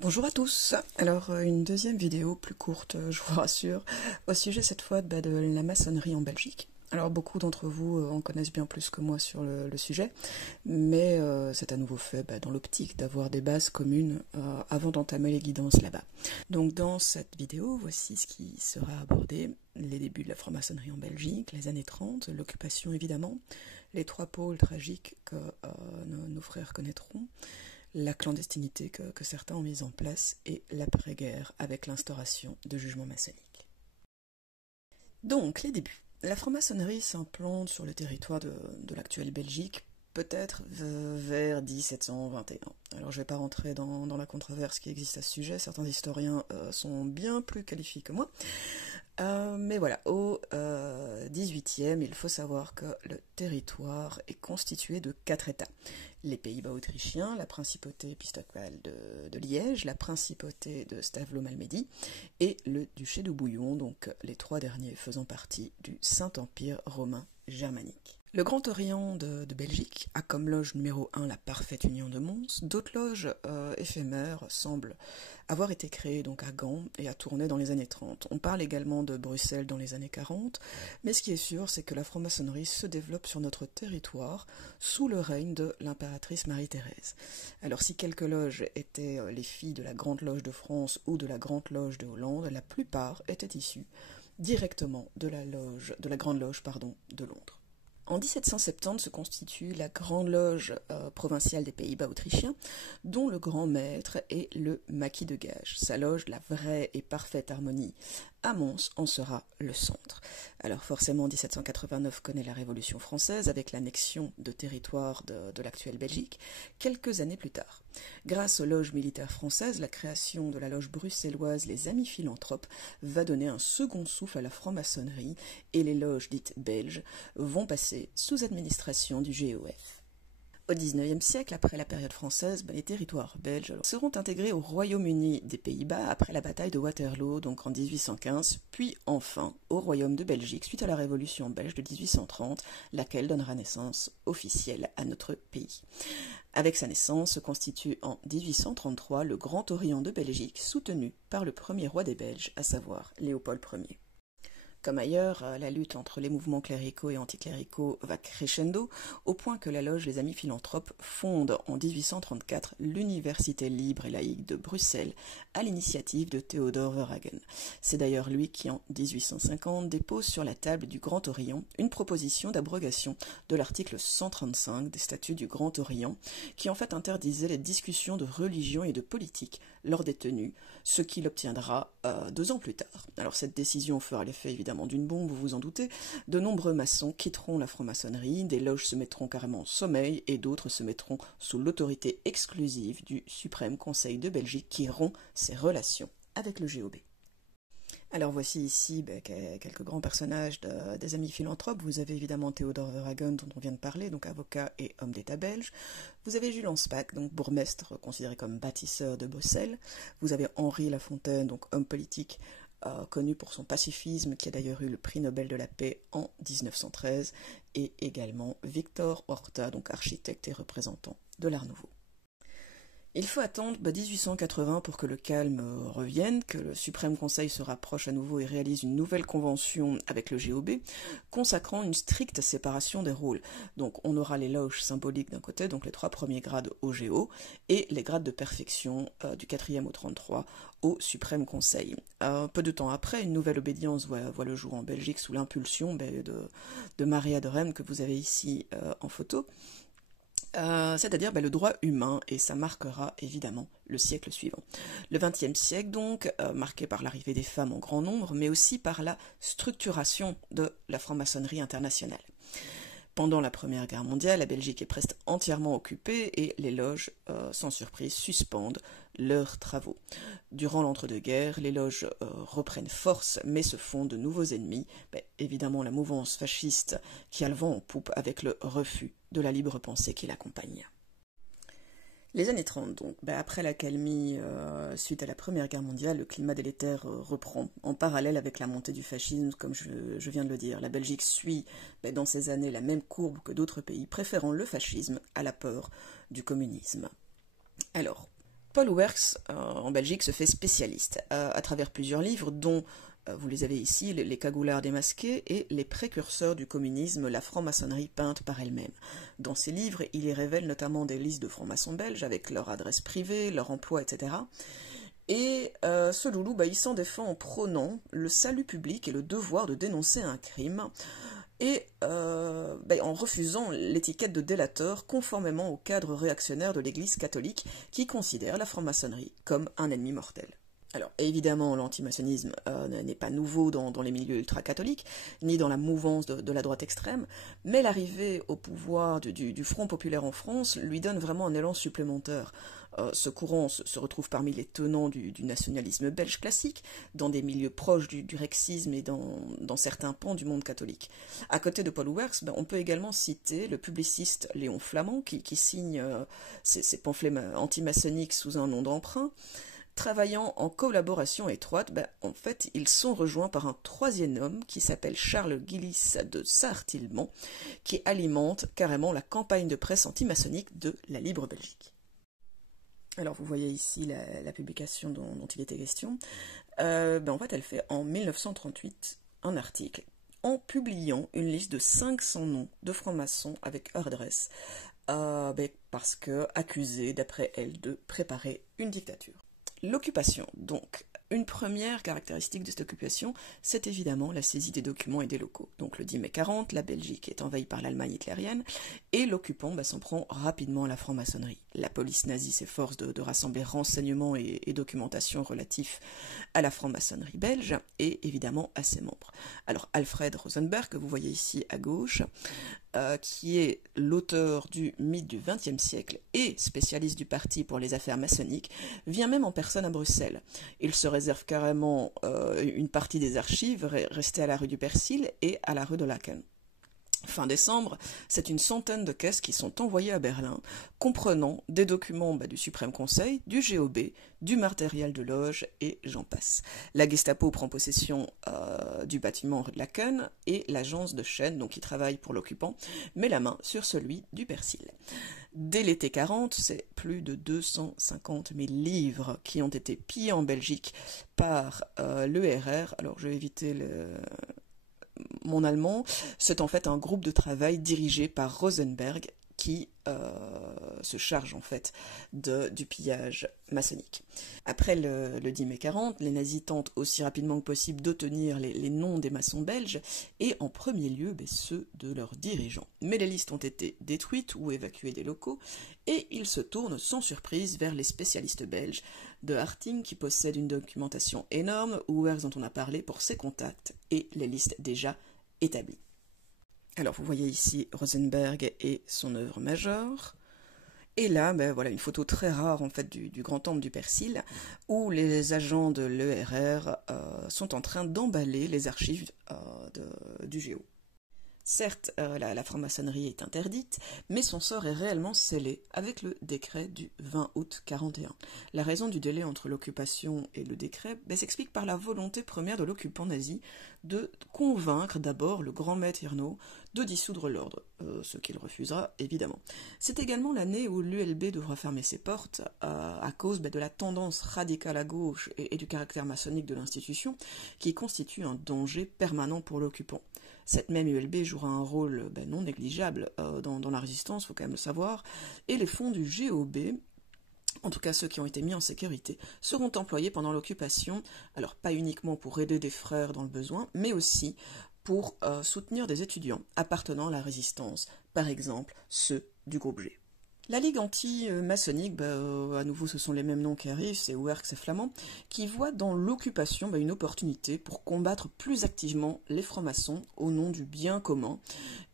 Bonjour à tous. Alors une deuxième vidéo plus courte, je vous rassure, au sujet cette fois de la maçonnerie en Belgique. Alors beaucoup d'entre vous en connaissent bien plus que moi sur le sujet, mais c'est à nouveau fait dans l'optique d'avoir des bases communes avant d'entamer les guidances là-bas. Donc dans cette vidéo, voici ce qui sera abordé: les débuts de la franc-maçonnerie en Belgique, les années 30, l'occupation évidemment, les trois pôles tragiques que nos frères connaîtront, la clandestinité que certains ont mise en place et l'après-guerre avec l'instauration de jugements maçonniques. Donc, les débuts. La franc-maçonnerie s'implante sur le territoire de l'actuelle Belgique, peut-être vers 1721. Alors, je ne vais pas rentrer dans la controverse qui existe à ce sujet, certains historiens sont bien plus qualifiés que moi. Mais voilà, au XVIIIe, il faut savoir que le territoire est constitué de 4 États. Les Pays-Bas autrichiens, la principauté épiscopale de Liège, la principauté de Stavlo-Malmedy et le duché de Bouillon, donc les 3 derniers faisant partie du Saint-Empire romain germanique. Le Grand Orient de Belgique a comme loge numéro 1 la parfaite union de Mons. D'autres loges éphémères semblent avoir été créées donc à Gand et à Tournai dans les années 30. On parle également de Bruxelles dans les années 40, mais ce qui est sûr, c'est que la franc-maçonnerie se développe sur notre territoire sous le règne de l'impératrice Marie-Thérèse. Alors si quelques loges étaient les filles de la Grande Loge de France ou de la Grande Loge de Hollande, la plupart étaient issues directement de la Grande Loge de Londres. En 1770 se constitue la Grande Loge provinciale des Pays-Bas autrichiens, dont le grand maître est le maquis de Gage. Sa loge, la vraie et parfaite harmonie, à Mons, en sera le centre. Alors forcément, 1789 connaît la Révolution française avec l'annexion de territoire de l'actuelle Belgique, quelques années plus tard. Grâce aux loges militaires françaises, la création de la loge bruxelloise Les Amis Philanthropes va donner un second souffle à la franc-maçonnerie et les loges dites belges vont passer sous administration du GOF. Au XIXe siècle, après la période française, les territoires belges seront intégrés au Royaume-Uni des Pays-Bas après la bataille de Waterloo, donc en 1815, puis enfin au Royaume de Belgique suite à la Révolution belge de 1830, laquelle donnera naissance officielle à notre pays. Avec sa naissance se constitue en 1833 le Grand Orient de Belgique, soutenu par le premier roi des Belges, à savoir Léopold Ier. Comme ailleurs, la lutte entre les mouvements cléricaux et anticléricaux va crescendo, au point que la loge Les Amis Philanthropes fonde en 1834 l'Université libre et laïque de Bruxelles, à l'initiative de Theodor Verhagen. C'est d'ailleurs lui qui, en 1850, dépose sur la table du Grand Orient une proposition d'abrogation de l'article 135 des statuts du Grand Orient, qui en fait interdisait les discussions de religion et de politique lors des tenues, ce qu'il obtiendra 2 ans plus tard. Alors cette décision fera l'effet évidemment d'une bombe, vous vous en doutez. De nombreux maçons quitteront la franc-maçonnerie, des loges se mettront carrément en sommeil et d'autres se mettront sous l'autorité exclusive du Suprême Conseil de Belgique qui rompt ses relations avec le GOB. Alors voici ici quelques grands personnages des Amis Philanthropes. Vous avez évidemment Theodor Verhagen dont on vient de parler, donc avocat et homme d'État belge. Vous avez Jules Anspach, donc bourgmestre considéré comme bâtisseur de Bruxelles. Vous avez Henri Lafontaine, donc homme politique connu pour son pacifisme, qui a d'ailleurs eu le prix Nobel de la paix en 1913, et également Victor Horta, donc architecte et représentant de l'Art Nouveau. Il faut attendre 1880 pour que le calme revienne, que le Suprême Conseil se rapproche à nouveau et réalise une nouvelle convention avec le GOB, consacrant une stricte séparation des rôles. Donc on aura les loges symboliques d'un côté, donc les 3 premiers grades au GO, et les grades de perfection du 4e au 33 au Suprême Conseil. Peu de temps après, une nouvelle obédience voit le jour en Belgique sous l'impulsion de Maria de Rem que vous avez ici en photo. C'est-à-dire le droit humain, et ça marquera évidemment le siècle suivant. Le XXe siècle donc, marqué par l'arrivée des femmes en grand nombre, mais aussi par la structuration de la franc-maçonnerie internationale. Pendant la Première Guerre mondiale, la Belgique est presque entièrement occupée et les loges, sans surprise, suspendent leurs travaux. Durant l'entre-deux-guerres, les loges reprennent force, mais se font de nouveaux ennemis. Évidemment, la mouvance fasciste qui a le vent en poupe avec le refus de la libre pensée qui l'accompagne. Les années 30, donc, après l'accalmie suite à la Première Guerre mondiale, le climat délétère reprend, en parallèle avec la montée du fascisme, comme je viens de le dire. La Belgique suit dans ces années la même courbe que d'autres pays, préférant le fascisme à la peur du communisme. Alors, Paul Oerks, en Belgique, se fait spécialiste à travers plusieurs livres, dont, vous les avez ici, Les cagoulards démasqués et Les précurseurs du communisme, la franc-maçonnerie peinte par elle-même. Dans ces livres, il y révèle notamment des listes de francs-maçons belges avec leur adresse privée, leur emploi, etc. Et ce loulou, il s'en défend en prônant le salut public et le devoir de dénoncer un crime, et en refusant l'étiquette de délateur conformément au cadre réactionnaire de l'Église catholique qui considère la franc-maçonnerie comme un ennemi mortel. Alors, évidemment, l'antimaçonnisme n'est pas nouveau dans les milieux ultra-catholiques, ni dans la mouvance de la droite extrême, mais l'arrivée au pouvoir du Front populaire en France lui donne vraiment un élan supplémentaire. Ce courant se retrouve parmi les tenants du nationalisme belge classique, dans des milieux proches du rexisme et dans certains pans du monde catholique. À côté de Paul Oerks, on peut également citer le publiciste Léon Flamand, qui signe ses pamphlets antimaçonniques sous un nom d'emprunt. Travaillant en collaboration étroite, en fait, ils sont rejoints par un troisième homme qui s'appelle Charles Gillis de Saartilman, qui alimente carrément la campagne de presse antimaçonnique de la Libre Belgique. Alors, vous voyez ici la publication dont il était question. En fait, elle fait en 1938 un article en publiant une liste de 500 noms de francs-maçons avec leur adresse, parce que accusés, d'après elle, de préparer une dictature. L'occupation, donc. Une première caractéristique de cette occupation, c'est évidemment la saisie des documents et des locaux. Donc le 10 mai 40, la Belgique est envahie par l'Allemagne hitlérienne, et l'occupant s'en prend rapidement à la franc-maçonnerie. La police nazie s'efforce de rassembler renseignements et documentation relatifs à la franc-maçonnerie belge, et évidemment à ses membres. Alors Alfred Rosenberg, que vous voyez ici à gauche, qui est l'auteur du mythe du XXe siècle et spécialiste du parti pour les affaires maçonniques, vient même en personne à Bruxelles. Il se réserve carrément une partie des archives restées à la rue du Persil et à la rue de Laken. Fin décembre, c'est une centaine de caisses qui sont envoyées à Berlin, comprenant des documents du Suprême Conseil, du GOB, du matériel de loge, et j'en passe. La Gestapo prend possession du bâtiment rue de Laken, et l'agence de Chêne, donc qui travaille pour l'occupant, met la main sur celui du Persil. Dès l'été 40, c'est plus de 250 000 livres qui ont été pillés en Belgique par l'ERR. Alors je vais éviter mon allemand. C'est en fait un groupe de travail dirigé par Rosenberg qui se charge en fait du pillage maçonnique. Après le 10 mai 40, les nazis tentent aussi rapidement que possible d'obtenir les noms des maçons belges et en premier lieu ceux de leurs dirigeants. Mais les listes ont été détruites ou évacuées des locaux et ils se tournent sans surprise vers les spécialistes belges de Harting qui possèdent une documentation énorme, Oerks dont on a parlé pour ses contacts et les listes déjà établies. Alors vous voyez ici Rosenberg et son œuvre majeure. Et là, voilà une photo très rare en fait du grand temple du Persil, où les agents de l'ERR sont en train d'emballer les archives du GO. Certes, la franc-maçonnerie est interdite, mais son sort est réellement scellé avec le décret du 20 août 41. La raison du délai entre l'occupation et le décret s'explique par la volonté première de l'occupant nazi de convaincre d'abord le grand maître Hirno de dissoudre l'ordre, ce qu'il refusera évidemment. C'est également l'année où l'ULB devra fermer ses portes à cause de la tendance radicale à gauche et du caractère maçonnique de l'institution qui constitue un danger permanent pour l'occupant. Cette même ULB jouera un rôle non négligeable dans la résistance, il faut quand même le savoir, et les fonds du GOB, en tout cas ceux qui ont été mis en sécurité, seront employés pendant l'occupation, alors pas uniquement pour aider des frères dans le besoin, mais aussi pour soutenir des étudiants appartenant à la résistance, par exemple ceux du groupe G. La Ligue anti-maçonnique, à nouveau ce sont les mêmes noms qui arrivent, c'est Oerks et Flamand, qui voient dans l'occupation une opportunité pour combattre plus activement les francs-maçons au nom du bien commun,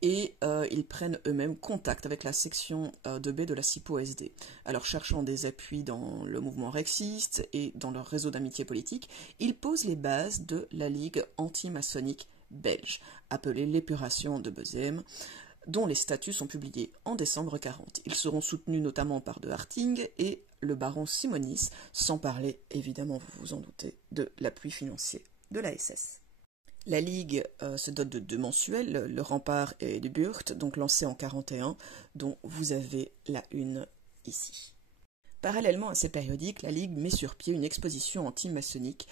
et ils prennent eux-mêmes contact avec la section 2B de la CIPO-SD. Alors cherchant des appuis dans le mouvement rexiste et dans leur réseau d'amitié politique, ils posent les bases de la Ligue anti-maçonnique belge, appelée l'épuration de Bezem, dont les statuts sont publiés en décembre 40. Ils seront soutenus notamment par de Harting et le baron Simonis, sans parler, évidemment, vous vous en doutez, de l'appui financier de la SS. La Ligue se dote de 2 mensuels, le Rempart et du Burt, donc lancés en 41, dont vous avez la une ici. Parallèlement à ces périodiques, la Ligue met sur pied une exposition anti-maçonnique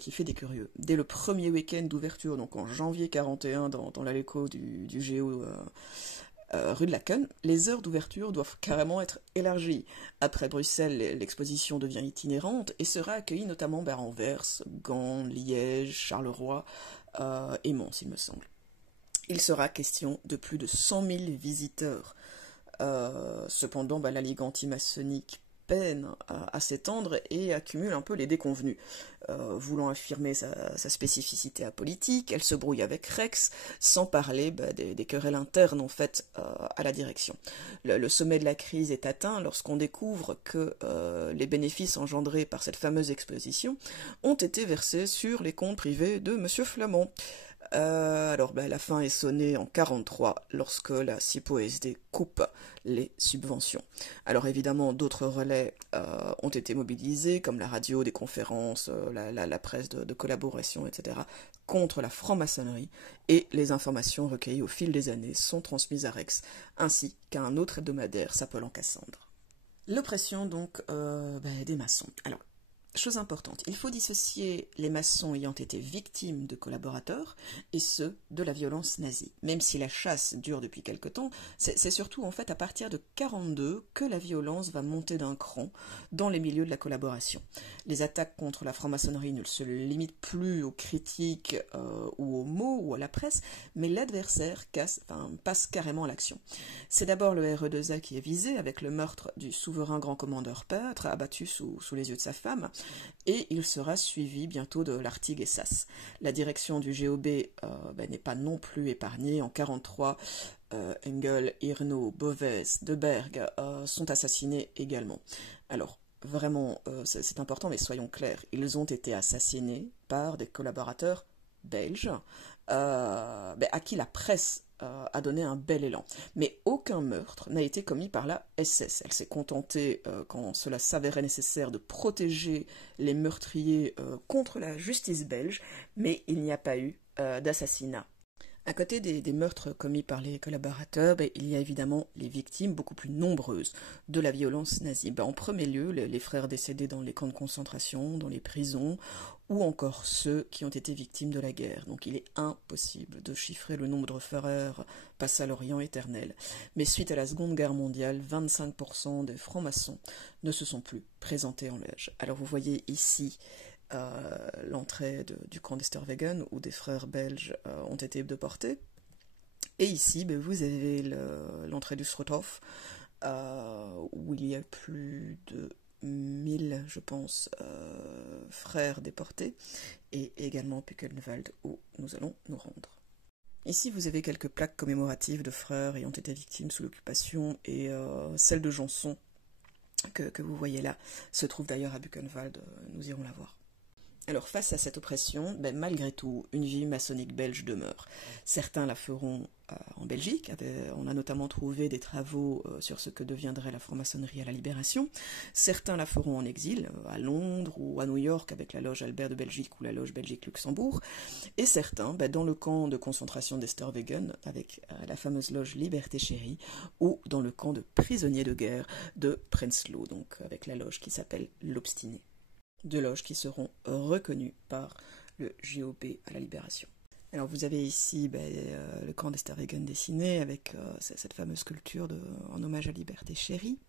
qui fait des curieux. Dès le premier week-end d'ouverture, donc en janvier 41, dans l'Alleco du Géo rue de Laken, les heures d'ouverture doivent carrément être élargies. Après Bruxelles, l'exposition devient itinérante et sera accueillie notamment à Anvers, Gand, Liège, Charleroi et Mons, il me semble. Il sera question de plus de 100 000 visiteurs. Cependant, la Ligue anti-maçonnique peine à s'étendre et accumule un peu les déconvenus. Voulant affirmer sa spécificité apolitique, elle se brouille avec Rex, sans parler des querelles internes en fait à la direction. Le sommet de la crise est atteint lorsqu'on découvre que les bénéfices engendrés par cette fameuse exposition ont été versés sur les comptes privés de Monsieur Flamand. La fin est sonnée en 1943 lorsque la CIPO-SD coupe les subventions. Alors évidemment, d'autres relais ont été mobilisés, comme la radio, des conférences, la presse de collaboration, etc., contre la franc-maçonnerie, et les informations recueillies au fil des années sont transmises à Rex, ainsi qu'à un autre hebdomadaire s'appelant Cassandre. L'oppression donc des maçons. Alors, chose importante, il faut dissocier les maçons ayant été victimes de collaborateurs et ceux de la violence nazie. Même si la chasse dure depuis quelque temps, c'est surtout en fait à partir de 1942 que la violence va monter d'un cran dans les milieux de la collaboration. Les attaques contre la franc-maçonnerie ne se limitent plus aux critiques ou aux mots ou à la presse, mais l'adversaire passe carrément à l'action. C'est d'abord le RE2A qui est visé avec le meurtre du souverain grand commandeur peintre abattu sous les yeux de sa femme, et il sera suivi bientôt de l'Artigue et Sas. La direction du GOB n'est pas non plus épargnée. En 1943, Engel, Irno, Boves, Deberg sont assassinés également. Alors, vraiment, c'est important, mais soyons clairs, ils ont été assassinés par des collaborateurs belges à qui la presse a donné un bel élan. Mais aucun meurtre n'a été commis par la SS. Elle s'est contentée, quand cela s'avérait nécessaire, de protéger les meurtriers contre la justice belge, mais il n'y a pas eu d'assassinat. À côté des meurtres commis par les collaborateurs, il y a évidemment les victimes beaucoup plus nombreuses de la violence nazie. En premier lieu, les frères décédés dans les camps de concentration, dans les prisons, ou encore ceux qui ont été victimes de la guerre. Donc il est impossible de chiffrer le nombre de frères passés à l'Orient éternel. Mais suite à la Seconde Guerre mondiale, 25% des francs-maçons ne se sont plus présentés en loge. Alors vous voyez ici l'entrée du camp d'Esterwegen où des frères belges ont été déportés. Et ici, vous avez l'entrée du Struthof où il y a plus de 1000, je pense, frères déportés, et également Puckenwald où nous allons nous rendre. Ici, vous avez quelques plaques commémoratives de frères ayant été victimes sous l'occupation, et celle de Janson que vous voyez là se trouve d'ailleurs à Buchenwald, nous irons la voir. Alors face à cette oppression, malgré tout, une vie maçonnique belge demeure. Certains la feront en Belgique, on a notamment trouvé des travaux sur ce que deviendrait la franc-maçonnerie à la Libération. Certains la feront en exil, à Londres ou à New York avec la loge Albert de Belgique ou la loge Belgique-Luxembourg. Et certains dans le camp de concentration d'Esterwegen avec la fameuse loge Liberté Chérie, ou dans le camp de prisonniers de guerre de Prenzlau, donc avec la loge qui s'appelle l'Obstiné. Deux loges qui seront reconnues par le GOB à la Libération. Alors vous avez ici le camp d'Esterwegen dessiné avec cette fameuse sculpture en hommage à Liberté Chérie.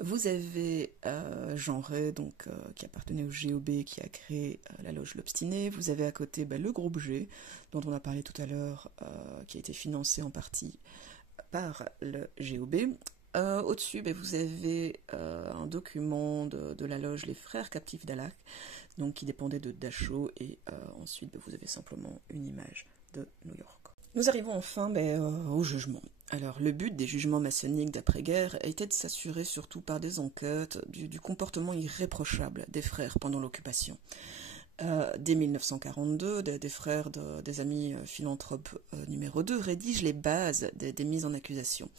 Vous avez Jean Ray, qui appartenait au GOB, qui a créé la loge L'Obstiné. Vous avez à côté le groupe G, dont on a parlé tout à l'heure, qui a été financé en partie par le GOB. Au-dessus, vous avez un document de la loge Les Frères Captifs d'Allah, qui dépendait de Dachau, et ensuite vous avez simplement une image de New York. Nous arrivons enfin au jugement. Alors, le but des jugements maçonniques d'après-guerre était de s'assurer, surtout par des enquêtes, du comportement irréprochable des frères pendant l'occupation. Dès 1942, des frères des amis philanthropes numéro 2 rédigent les bases des mises en accusation.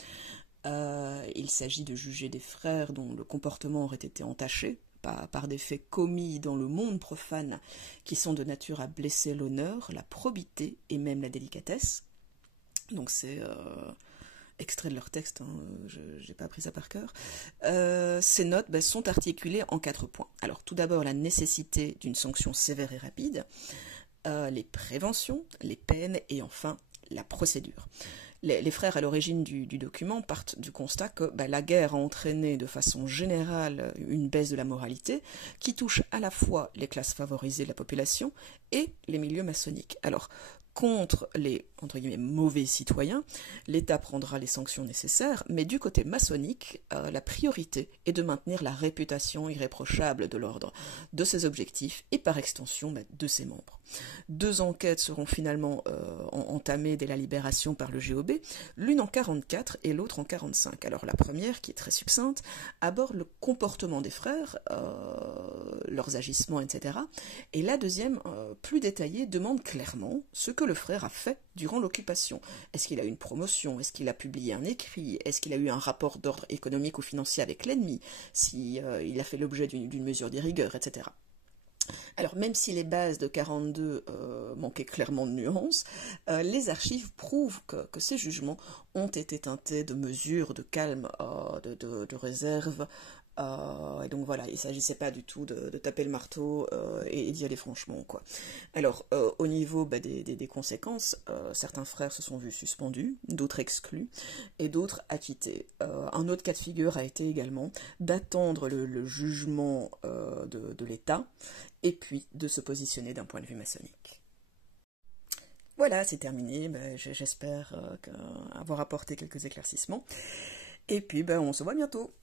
Il s'agit de juger des frères dont le comportement aurait été entaché par des faits commis dans le monde profane qui sont de nature à blesser l'honneur, la probité et même la délicatesse. Donc c'est extrait de leur texte, hein, je n'ai pas appris ça par cœur. Ces notes sont articulées en 4 points. Alors tout d'abord la nécessité d'une sanction sévère et rapide, les préventions, les peines et enfin la procédure. Les frères à l'origine du document partent du constat que la guerre a entraîné de façon générale une baisse de la moralité qui touche à la fois les classes favorisées de la population et les milieux maçonniques. Alors, contre les entre guillemets mauvais citoyens, l'État prendra les sanctions nécessaires, mais du côté maçonnique, la priorité est de maintenir la réputation irréprochable de l'ordre, de ses objectifs et par extension de ses membres. 2 enquêtes seront finalement entamées dès la libération par le GOB, l'une en 44 et l'autre en 45. Alors la première, qui est très succincte, aborde le comportement des frères, leurs agissements, etc. Et la deuxième, plus détaillée, demande clairement ce que le frère a fait durant l'occupation. Est-ce qu'il a eu une promotion? Est-ce qu'il a publié un écrit? Est-ce qu'il a eu un rapport d'ordre économique ou financier avec l'ennemi? Si il a fait l'objet d'une mesure de rigueur, etc. Alors même si les bases de 42 manquaient clairement de nuances, les archives prouvent que ces jugements ont été teintés de mesures, de calme, de réserve, et donc voilà, il ne s'agissait pas du tout de taper le marteau et d'y aller franchement, quoi. Alors, au niveau des conséquences, certains frères se sont vus suspendus, d'autres exclus, et d'autres acquittés. Un autre cas de figure a été également d'attendre le jugement de l'État, et puis de se positionner d'un point de vue maçonnique. Voilà, c'est terminé, j'espère avoir apporté quelques éclaircissements, et puis on se voit bientôt.